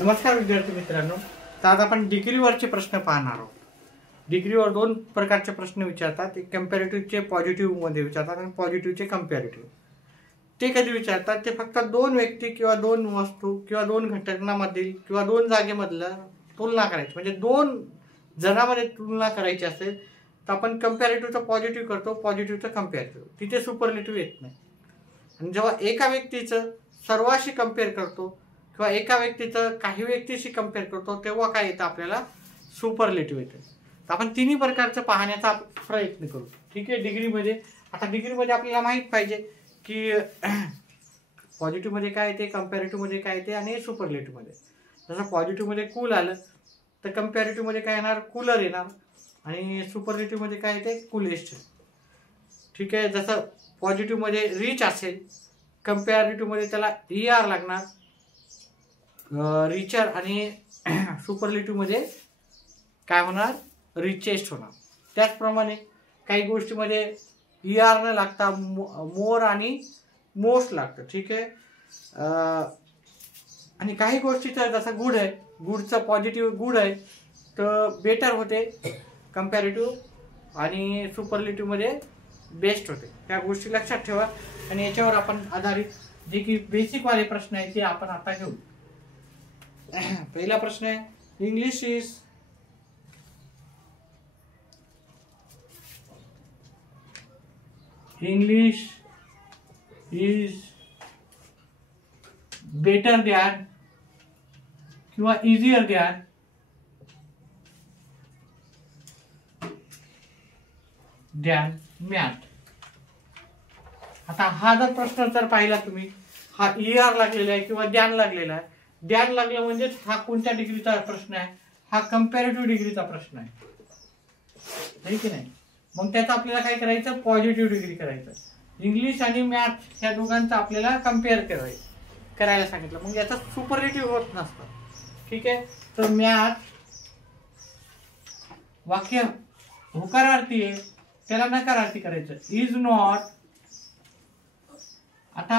नमस्कार विद्यार्थी मित्रांनो, तर आज आपण डिग्रीवरचे प्रश्न पाहणार आहोत. डिग्रीवर दोन प्रकारचे प्रश्न विचारतात. एक कंपॅरेटिव्हचे पॉझिटिव्ह मध्ये विचारतात आणि पॉझिटिव्हचे कंपॅरेटिव्ह. ते कधी विचारतात? ते फक्त दोन व्यक्ती किंवा दोन वस्तू किंवा दोन घटनांमधील किंवा दोन जागेमधलं तुलना करायची, म्हणजे दोन जणांमध्ये तुलना करायची असेल तर आपण कंपॅरेटिव्हचं पॉझिटिव्ह करतो, पॉझिटिव्हचं कंपॅरेटिव्ह. तिथे सुपरलेटिव्ह येत नाही. आणि जेव्हा एका व्यक्तीचं सर्वाशी कंपेअर करतो किंवा एका व्यक्तीचं काही व्यक्तीशी कंपेअर करतो तेव्हा काय येतं? आपल्याला सुपरलेटिव्ह येतं. तर आपण तिन्ही प्रकारचं पाहण्याचा प्रयत्न करू. ठीक आहे. डिग्रीमध्ये आपल्याला माहीत पाहिजे की पॉझिटिव्हमध्ये काय येते, कंपॅरेटिव्हमध्ये काय येते आणि सुपरलेटिव्हमध्ये. जसं पॉझिटिव्हमध्ये कूल आलं तर कंपॅरेटिव्हमध्ये काय येणार? कूलर येणार. आणि सुपरलेटिव्हमध्ये काय येते? कूलेस्ट. ठीक आहे. जसं पॉझिटिव्हमध्ये रिच असेल, कंपॅरेटिव्हमध्ये त्याला ER लागणार, रिचर. आणि सुपरलेटिव्हमध्ये काय होणार? रिचेस्ट होणार. त्याचप्रमाणे काही गोष्टीमध्ये ER न लागता मोर आणि मोस्ट लागतं. ठीक आहे. आणि काही गोष्टीचं जसं गुड आहे, गुडचं पॉझिटिव्ह गुड आहे तर बेटर होते कंपॅरेटिव्ह, आणि सुपरलेटिव्हमध्ये बेस्ट होते. त्या गोष्टी लक्षात ठेवा. आणि याच्यावर आपण आधारित जे की बेसिक वाले प्रश्न आहेत ते आपण आता घेऊ. पहिला प्रश्न आहे, इंग्लिश इज बेटर दॅन किंवा इझियर दॅन मॅथ. आता हा जर प्रश्न जर पाहिला तुम्ही, हा ER लागलेला आहे किंवा द्यान लागलेला आहे. द्यान लागलं म्हणजे हा कोणत्या डिग्रीचा प्रश्न आहे? हा कंपॅरेटिव्ह डिग्रीचा प्रश्न आहे की नाही? मग त्याचा आपल्याला काय करायचं? पॉझिटिव्ह डिग्री करायचं. इंग्लिश आणि मॅथ या दोघांचं आपल्याला कम्पेअर करायला सांगितलं. मग याचा सुपरलेटिव्ह होत नसतं. ठीक आहे. तर मॅथ वाक्य होकारार्थी आहे, त्याला नकारार्थी करायचं. Is not. आता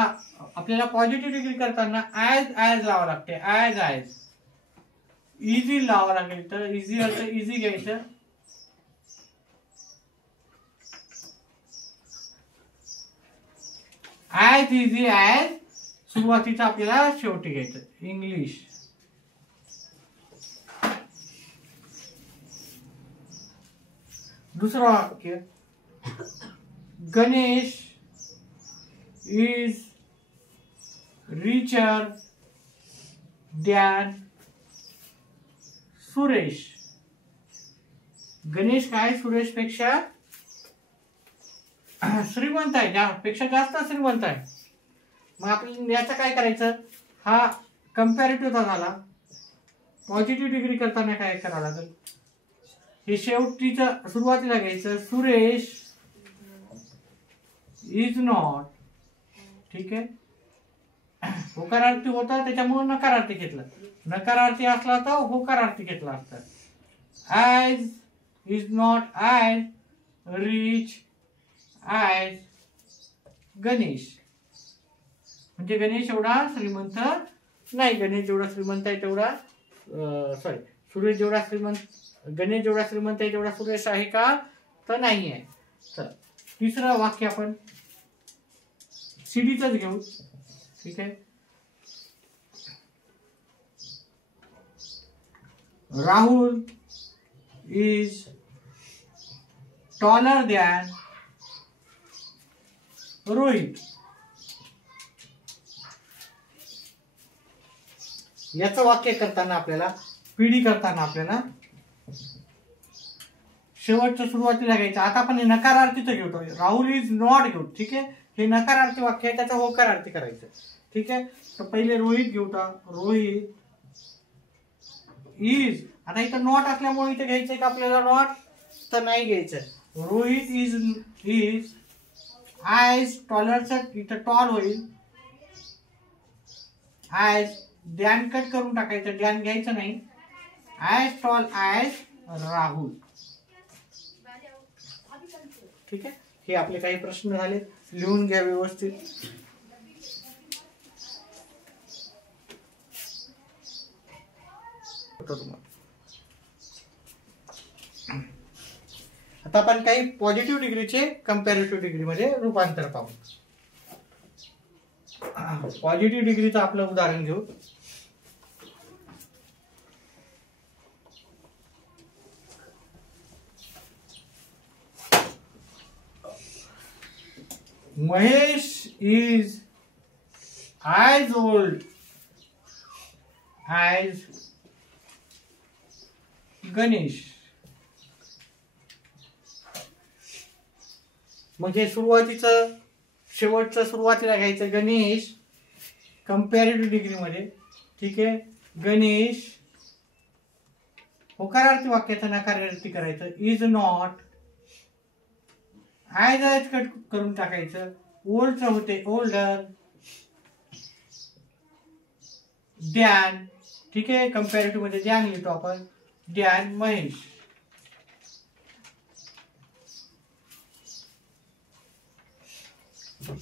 आपल्याला पॉझिटिव्ह डिग्री करताना ऍज लावावं लागते. ऍज इझी लावावं लागेल. तर इझी घ्यायचं. ऍज इझी ऍज सुरुवातीचा आपल्याला शेवटी घ्यायचं. इंग्लिश. दुसरं वाक्य, Ganesh is richer than Suresh. Ganesh काय सुरेश पेक्षा श्रीमंत आहे, पेक्षा जास्त श्रीमंत आहे. मग आपण याचं काय करायचं? हा कंपॅरेटिव्ह झाला. पॉझिटिव्ह डिग्री करताना काय करावं लागेल? हे शेवटीचं सुरुवातीला घ्यायचं. Suresh is not. ठीक आहे. होकारार्थी होता त्याच्यामुळे नकारार्थी घेतलं. नकारार्थी असला तर होकारार्थी घेतला असता. As is not as rich as Ganesh. म्हणजे गणेश एवढा श्रीमंत नाही. गणेश जेवढा श्रीमंत आहे तेवढा सुरेश जेवढा गणेश जेवढा श्रीमंत आहे तेवढा सुरेश आहे का? तर नाही आहे. तर तिसरं वाक्य आपण सीडीच घेऊ. ठीक आहे. Rahul is taller than Rohit. याचं वाक्य करताना आपल्याला शेवटच्या सुरुवातीला घ्यायचं. आता आपण हे नकारार्थीचं घेतो. राहुल इज नॉट घेऊ. ठीक आहे. हे नकारार्थी वाक्य आहे, त्याचा होकारार्थी करायचं. ठीक आहे. तर पहिले रोहित घेऊ. रोहित इज. आता इथं नॉट असल्यामुळे इथे घ्यायचंय का आपल्याला? नॉट तर नाही घ्यायचं. रोहित इज ऍज टॉलरचं इथं टॉल होईल. ऍज डॅन कट करून टाकायचं, डॅन घ्यायचं नाही. As tall as Rahul. ठीक आहे. हे आपले काही प्रश्न झाले, लिहून घ्या व्यवस्थित. आता आपण काही पॉझिटिव्ह डिग्रीचे कंपॅरेटिव्ह डिग्रीमध्ये रूपांतर पाहू. पॉझिटिव्ह डिग्रीचं आपलं उदाहरण घेऊ. Mahesh is as old as Ganesh. म्हणजे सुरुवातीचं शेवटचं सुरुवातीला घ्यायचं गणेश कंपॅरेटिव्ह डिग्रीमध्ये. ठीक आहे, गणेश होकारार्थी वाक्याचं नकारार्थी करायचं. इज नॉट ॲज कट करून टाकायचं. ओल्डचं होते ओल्डर द्यान. ठीक आहे, कंपॅरेटिव्ह मध्ये द्यान लिहितो आपण. द्यान महेश.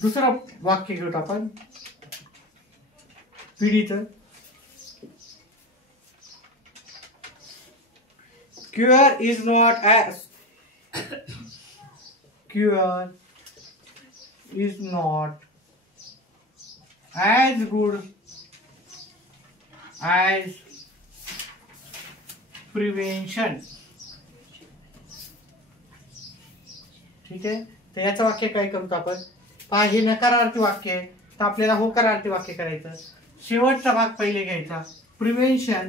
दुसरं वाक्य घेऊत आपण पिढीचं. Cure is not as Cure is not as good as prevention. ठीक आहे, तर याचं वाक्य काय करतो आपण पहा. हे नकारार्थी वाक्य आहे तर आपल्याला होकारार्थी वाक्य करायचं. शेवटचा भाग पहिले घ्यायचा. प्रिव्हेन्शन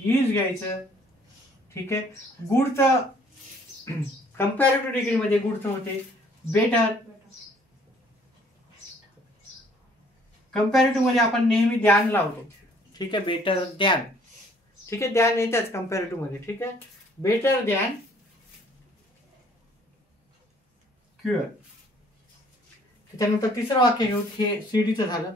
इज घ्यायचं. ठीक आहे, गुडचं कंपॅरेटिव्ह डिग्री मध्ये गुडचं होते बेटर. कंपॅरेटिव्ह मध्ये आपण नेहमी ध्यान लावतो. ठीक आहे, बेटर ध्यान. ठीक आहे, ध्यान येतच कंपॅरेटिव्ह मध्ये. ठीक आहे, बेटर ध्यान क्युअर. त्यानंतर तिसरं वाक्य घेऊ. हे सीडीचं झालं.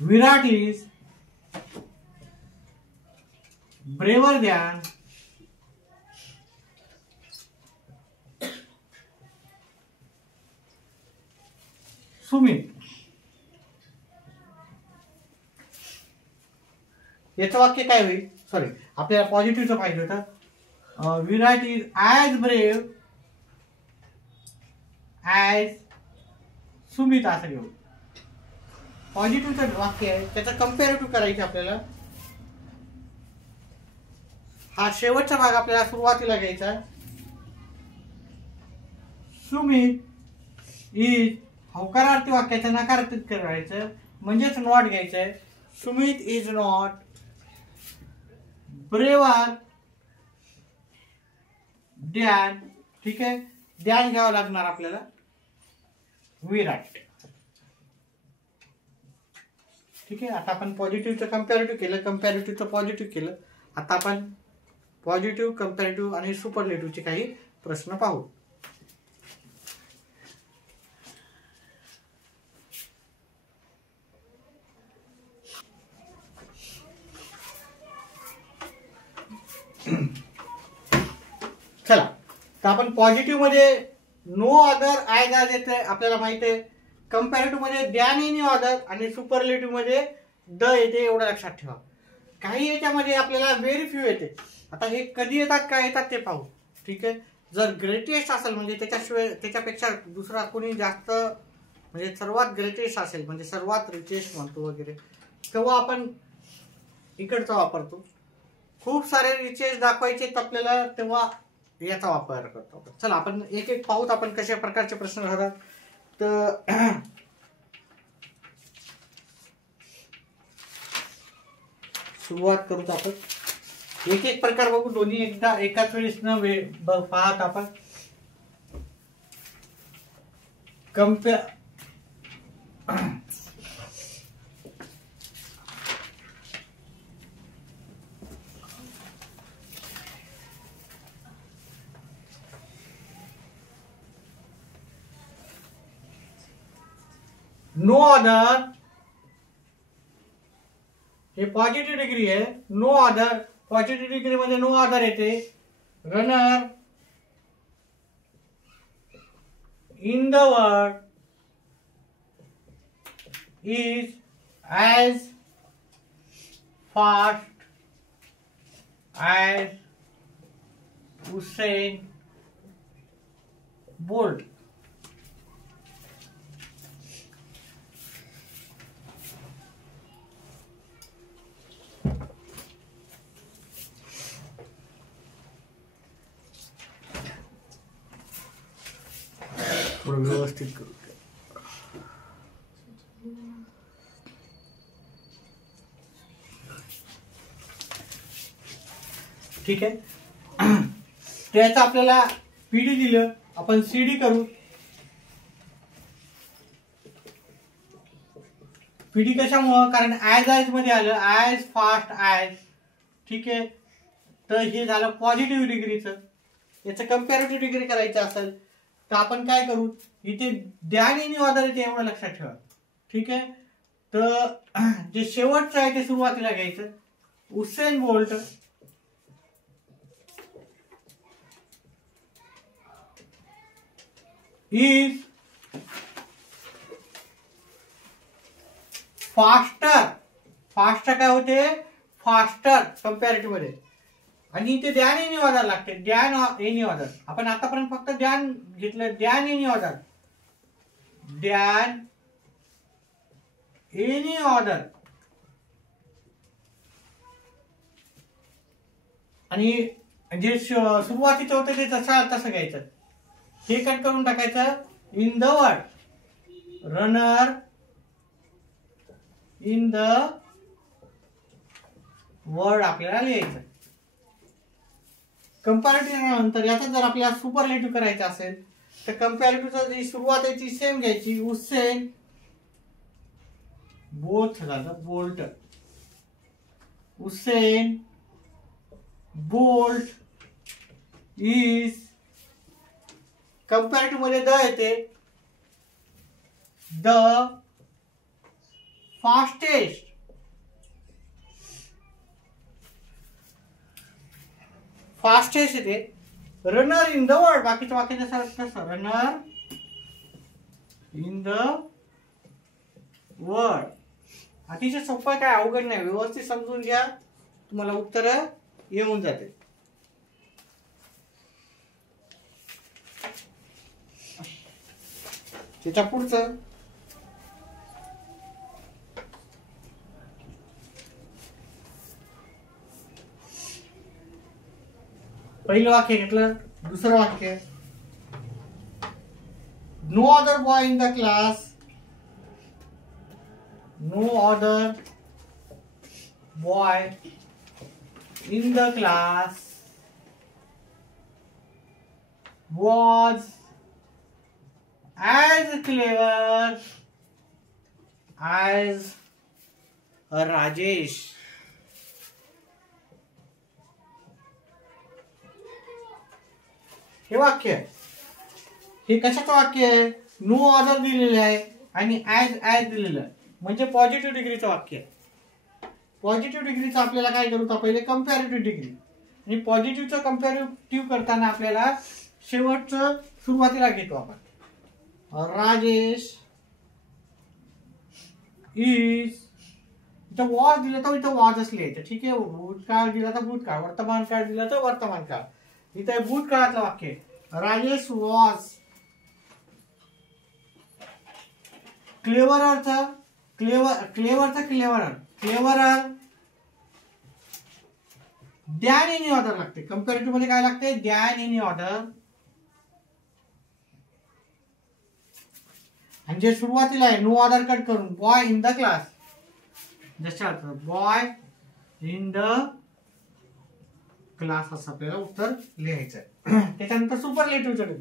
Virat is braver than Sumit. याचं वाक्य काय होईल. सॉरी, आपल्याला पॉझिटिव्हचं पाहिजे होतं. Virat is as brave as Sumit असं घेऊ. पॉझिटिव्हचं वाक्य आहे त्याचा कंपॅरेटिव्ह करायचं आपल्याला. हा शेवटचा भाग आपल्याला सुरुवातीला घ्यायचा. सुमित इज होकारार्थी वाक्याचं नकारार्थी करायचं म्हणजेच नॉट घ्यायचंय. सुमित इज नॉट ब्रेवर द्यान. ठीक आहे, द्यान घ्यावं लागणार आपल्याला विराट. ठीक आहे, आता आपण पॉझिटिव्हचं कंपॅरेटिव्ह केलं, कंपॅरेटिव्हचं पॉझिटिव्ह केलं. आता आपण पॉझिटिव्ह, कंपॅरेटिव्ह आणि सुपरलेटिव्हचे काही प्रश्न पाहू. चला, तर आपण पॉझिटिव्ह मध्ये नो अदर ॲज आज येते आपल्याला माहित आहे. कंपॅरेटिव्ह मध्ये द्यान एनी अदर आणि सुपरलेटिव्ह मध्ये द येते. एवढं लक्षात ठेवा. काही याच्यामध्ये आपल्याला व्हेरी फ्यू येते. आता हे कधी येतात काय येतात ते पाहू. ठीक आहे, जर ग्रेटेस्ट असेल म्हणजे त्याच्याशिवाय त्याच्यापेक्षा दुसरा कोणी जास्त म्हणजे सर्वात ग्रेटेस्ट असेल म्हणजे सर्वात रिचेस्ट म्हणतो वगैरे तेव्हा आपण इकडचा वापरतो. खूप सारे रिचेस्ट दाखवायचे आपल्याला तेव्हा याचा वापर करतो. चला आपण एक एक पाहूत आपण कशा प्रकारचे प्रश्न राहतात. तर सुरुवात करूत आपण. एक एक प्रकार बघू. दोन्ही एकदा एकाच वेळेस न पाहत आपण नो अदर, हे पॉझिटिव्ह डिग्री आहे, नो अदर, पॉझिटिव्ह डिग्री मध्ये नो अदर येते, runner in the world is as fast as Usain Bolt. थोडं व्यवस्थित करू. ठीक आहे. त्याचं आपल्याला पीडी दिलं, आपण सीडी करू. पीडी कशामुळं? कारण ॲज मध्ये आलं, ॲज फास्ट ॲज. ठीक आहे. तर हे झालं पॉझिटिव्ह डिग्रीचं. याचं कम्पॅरेटिव्ह डिग्री करायचं असेल तर आपण काय करू, इथे द्यान आणि ऑर्डर येते एवढं लक्षात ठेवा. ठीक आहे. तर जे शेवटचं आहे ते सुरुवातीला घ्यायचं. Usain Bolt is faster. Faster काय होते? फास्टर कम्पॅरेटिव्ह मध्ये. आणि इथे द्यान एनी ऑर्डर लागते, द्यान एनी ऑर्डर. आपण आतापर्यंत फक्त द्यान घेतलं, द्यान एनी ऑर्डर, द्यान एनी ऑर्डर. आणि जे सुरुवातीचं होतं ते तसं घ्यायचं. हे कट करून टाकायचं. In the word, runner in the word आपल्याला लिहायचं. कंपॅरेटिव्ह नंतर याचा जर आपल्याला सुपरलेटिव्ह करायचं असेल तर कंपॅरेटिव्हची जी सुरुवात आहे ती सेम घ्यायची. हुसेन बोथ झालं bolt, Usain Bolt is, comparative मध्ये द येते, द फास्टेस्ट येते. रनर इन द वर्ल्ड, बाकीचं वाक्य जसं रनर इन द वर्ल्ड. अतिशय सोपं, काय अवघड नाही. व्यवस्थित समजून घ्या, तुम्हाला उत्तर येऊन जाते. त्याच्या पुढचं पहिलं वाक्य घेतलं. दुसरं वाक्य, no other boy in the class, no other boy in the class was as clever as Rajesh. हे वाक्य हे कशाचं वाक्य आहे? नो ऑर्डर दिलेलं आहे आणि ॲज दिलेलं आहे, म्हणजे पॉझिटिव्ह डिग्रीचं वाक्य आहे. पॉझिटिव्ह डिग्रीचं आपल्याला काय करू, पहिले कंपॅरेटिव्ह डिग्री. आणि पॉझिटिव्हचं कंपॅरेटिव्ह करताना आपल्याला शेवटचं सुरुवातीला घेतो आपण. राजेश इज, इथं वॉज दिलं तर इथं वॉजच लिहायचं. ठीक आहे. भूतकाळ दिला तर भूतकाळ, वर्तमान काळ दिला तर वर्तमान काळ. इथं भूतकाळातलं वाक्य, राजेश वॉज क्लेवर. अर्थ क्लेवरर द्यान एनी ऑर्डर लागते. कंपॅरेटिव्ह मध्ये काय लागते? द्यान एनी ऑर्डर. आणि जे सुरुवातीला आहे नो ऑर्डर कट करून बॉय इन द क्लास, जशा बॉय इन द क्लास असं आपल्याला उत्तर लिहायचं आहे. त्याच्यानंतर सुपरलेटिव्हचं.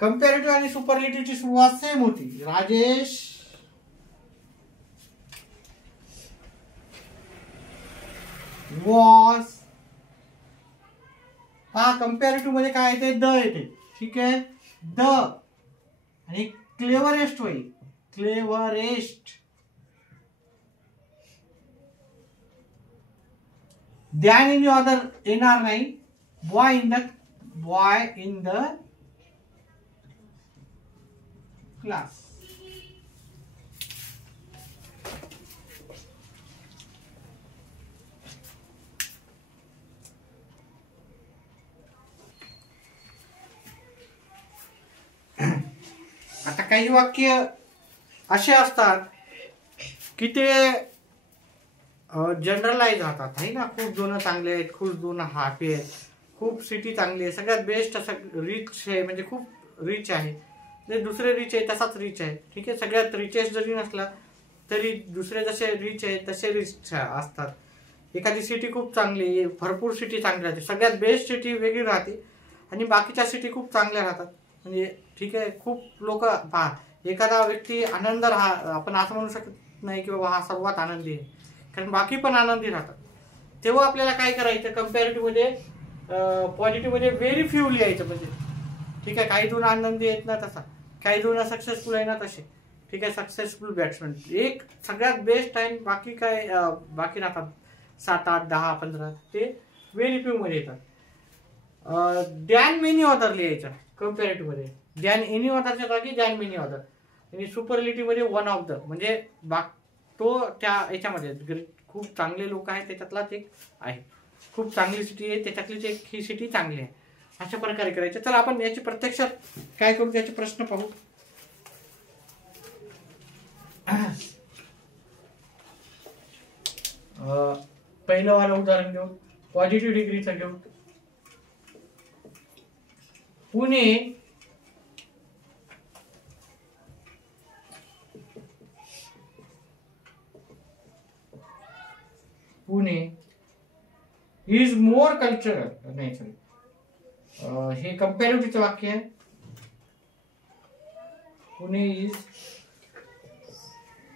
कंपॅरेटिव्ह आणि सुपरलेटिव्हची सुरुवात सेम होती. राजेश वॉज, हा कंपॅरेटिव्ह मध्ये काय येते? द येते. ठीक आहे. द आणि क्लेवरेस्ट होईल, क्लेवरेस्ट. द्यान इन ऑर्डर येणार नाही. Boy in the class. आता काही वाक्य असे असतात की ते जनरलाइज राहतात आहे ना. खूप जण चांगले आहेत, खूप जण हॅपी आहेत, खूप सिटी चांगली आहे, सगळ्यात बेस्ट असं रिच आहे, म्हणजे खूप रिच आहे. जे दुसरे रिच आहे तसाच रिच आहे. ठीक आहे, सगळ्यात रिचेस्ट जरी नसला तरी दुसरे जसे रिच आहे तसे रिच असतात. एखादी सिटी खूप चांगली आहे, भरपूर सिटी चांगली राहते, सगळ्यात बेस्ट सिटी वेगळी राहते आणि बाकीच्या सिटी खूप चांगल्या राहतात. म्हणजे ठीक आहे, खूप लोक पहा, एखादा व्यक्ती आनंद आपण असं म्हणू शकत नाही की बाबा हा सर्वात आनंदी आहे, कारण बाकी पण आनंदी राहतात. तेव्हा आपल्याला काय करायचं, कम्पॅरेटिव्ह मध्ये पॉझिटिव्ह मध्ये व्हेरी फ्यू लिहायचं. म्हणजे ठीक आहे, काही दोन आनंदी आहेत ना तसा, काही दोन सक्सेसफुल आहे ना तसे. ठीक आहे, सक्सेसफुल बॅट्समॅन एक सगळ्यात बेस्ट आहे, बाकी काय बाकी राहतात 7, 8, 10, 15 ते व्हेरी फ्यू मध्ये येतात. दॅन मेनी ऑर्डर लिहायचं कम्पॅरेटिव्ह मध्ये. दॅन एनी ऑर्डरच्या जागी दॅन मेनी ऑर्डर. आणि सुपरलेटिव्ह मध्ये वन ऑफ द, म्हणजे तो त्या याच्यामध्ये खूप चांगले लोक आहेत त्याच्यातलाच एक आहे, खूप चांगली सिटी आहे त्याच्यातलीच एक ही सिटी चांगली आहे. अशा प्रकारे करायचं. चला आपण याची प्रत्यक्षात काय करू त्याचे प्रश्न पाहू. पहिलं वाला उदाहरण घेऊ, पॉझिटिव्ह डिग्रीचं घेऊ. Pune is more cultural. नाही सॉरी, हे कंपॅरेटिव्हचं वाक्य आहे. पुणे इज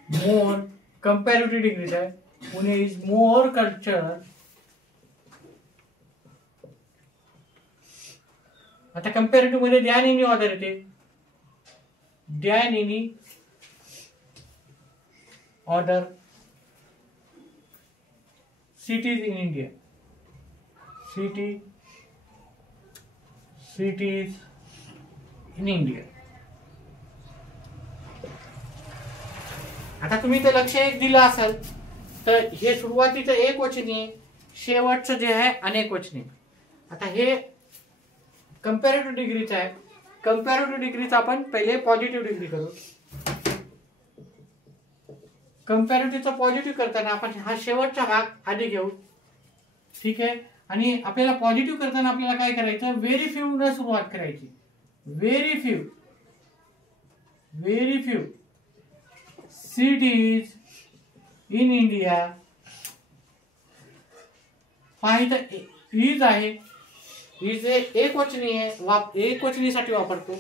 मोर, कंपॅरेटिव्ह डिग्रीच आहे. Pune is more cultural. आता कंपॅरेटिव्ह मध्ये द्यान एनी ऑर्डर येते. द्यान any order cities in India. Cities in India. आता तुम्ही ते लक्ष एक दिलं असेल तर हे सुरुवातीचं एक वचनी आहे, शेवटचं जे आहे अनेक वचनी. आता हे कंपॅरेटिव्ह डिग्रीचं आहे. कंपॅरेटिव्ह डिग्रीचं आपण पहिले पॉझिटिव्ह डिग्री करू. कंपॅरेटिव्हचा पॉझिटिव्ह करताना आपण हा शेवटचा भाग आधी घेऊ. ठीक आहे, आणि आपल्याला पॉझिटिव्ह करताना आपल्याला काय करायचं, व्हेरी फ्यू न सुरुवात करायची. Very few cities in India. पाहिजे इज आहे, इज एक वचनी आहे, एक वचनीसाठी वापरतो,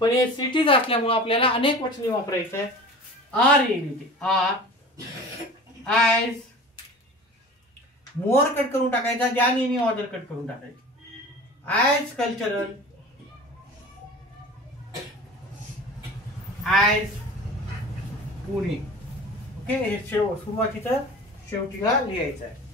पण हे सिटीज असल्यामुळे आपल्याला अनेक वचनी वापरायचं आहे. आर येईल, आर ॲज मोर कट करून टाकायचा, द्यान एनी ऑर्डर कट करून टाकायचं. As cultural, as Pune. Okay, हे सुरुवातीचं शेवटीला लिहायचं आहे.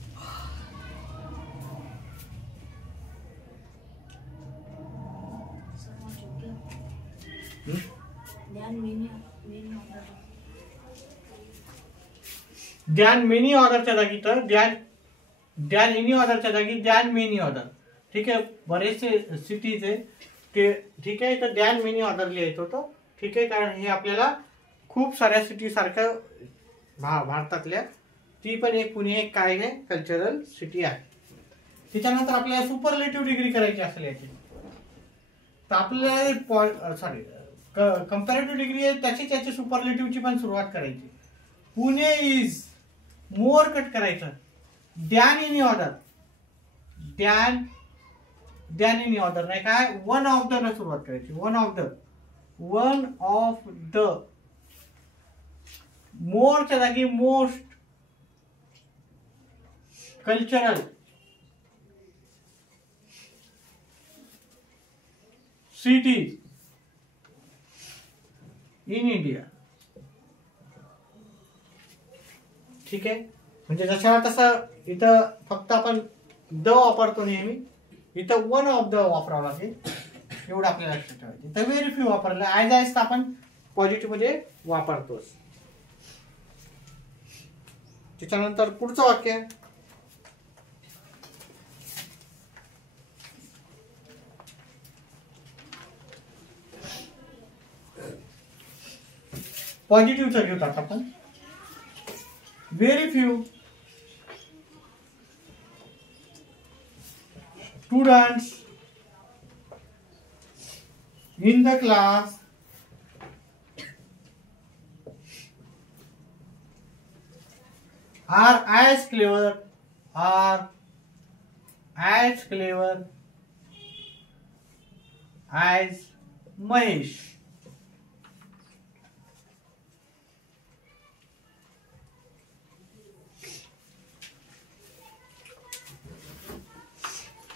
द्यान मेनी ऑर्डरच्या जागी तर द्यान एनी ऑर्डरच्या जागी द्यान मेनी ऑर्डर. ठीक आहे, बरेचसे सिटीज आहे ते. ठीक आहे, तर द्यान मेनी ऑर्डर लिहायचं होतं. ठीक आहे, कारण हे आपल्याला खूप साऱ्या सिटी सारखं भारतातल्या, ती पण एक पुणे एक काय आहे कल्चरल सिटी आहे. त्याच्यानंतर आपल्याला सुपरलेटिव्ह डिग्री करायची असेल याची, तर आपल्याला सॉरी कंपॅरेटिव्ह डिग्री आहे त्याची त्याची सुपरलेटिव्हची पण सुरुवात करायची. पुणे इज मोर कट करायचं. द्यान एनी ऑर्डर, द्यान एनी ऑर्डर नाही काय, वन ऑफ द न सुरुवात करायची. वन ऑफ द मोरच्या जागी most cultural cities in India. ठीक आहे, म्हणजे जशा तसं इथं फक्त आपण द वापरतो नेहमी, इथं वन ऑफ द वापरावं लागेल, एवढं आपल्याला लक्षात ठेवायचं. इथं व्हेरी फ्यू वापरलं, ॲज तर आपण पॉझिटिव्ह मध्ये वापरतोच. त्याच्यानंतर पुढचं वाक्य, पॉझिटिव्हचं घेतात आपण. Very few students in the class are as clever as Mahesh.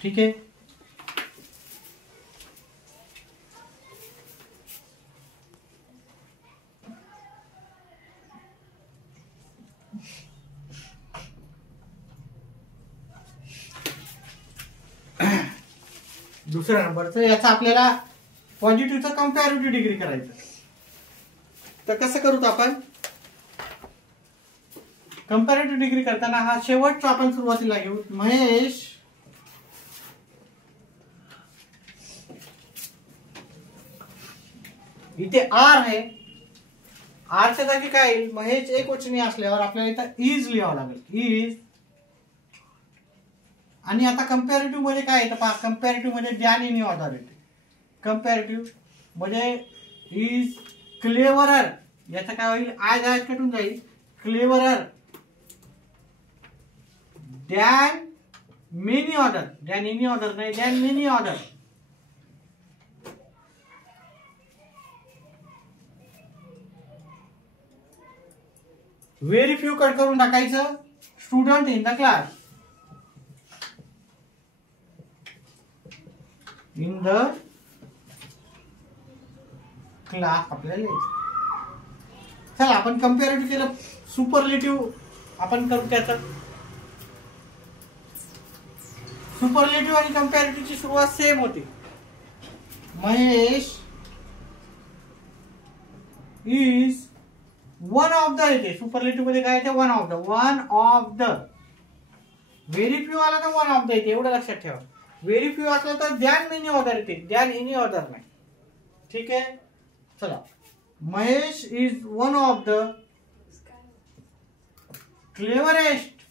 ठीक है, दुसऱ्या नंबरचं, याचा आपल्याला पॉझिटिव्हचं कंपॅरेटिव्ह डिग्री करायचं. तर कसं करूत आपण कंपॅरेटिव्ह डिग्री करताना? हा शेवटचा आपण सुरुवातीला घेऊ. महेश इथे आर आहे, आरच्या जागी काय येईल? महेश एक वचनी असल्यावर आपल्याला इथं इज लिहावं लागेल, इज. आणि आता कंपॅरेटिव्ह मध्ये काय येतं पहा, कंपॅरेटिव्ह मध्ये द्यान इन ऑर्डर येते. कंपॅरेटिव्ह मध्ये इज क्लेवरर, याचं काय होईल? आज आज कटून जाईल, cleverer than many other. Than any other नाही, than many other. Very few cut करून टाकायचं, student in the class, in the class आपल्याला. चला आपण कंपॅरेटिव्ह केलं, सुपरलेटिव्ह आपण करू. त्याचं सुपरलेटिव्ह आणि कंपॅरेटिव्हची सुरुवात सेम होती. Mahesh is one of the येते, सुपरलेटिव्ह मध्ये काय येते? One of the. One of the. Very few आला तर वन ऑफ द येते, एवढं लक्षात ठेवा. व्हेरी फ्यू असलं तर द्यान मेनी ऑर्डर येते, द्यान एनी ऑर्डर नाही. ठीक आहे, चला. Mahesh is one of the cleverest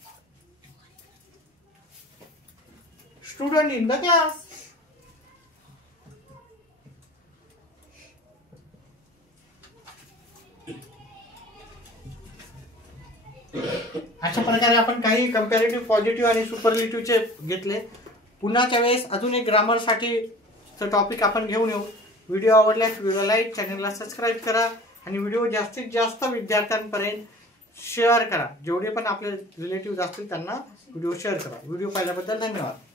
student in the class. अशा प्रकारे आपण काही कंपॅरेटिव्ह, पॉझिटिव्ह आणि सुपरलेटिव्हचे घेतले. पुन्हाच्या वेळेस अजून एक ग्रामर साठी टॉपिक आपण घेऊन येऊ. व्हिडिओ आवडल्यास व्हिडिओ लाईक, चॅनलला सबस्क्राईब करा आणि व्हिडिओ जास्तीत जास्त विद्यार्थ्यांपर्यंत शेअर करा. जेवढे पण आपले रिलेटिव्ह असतील त्यांना व्हिडिओ शेअर करा. व्हिडिओ पाहिल्याबद्दल धन्यवाद.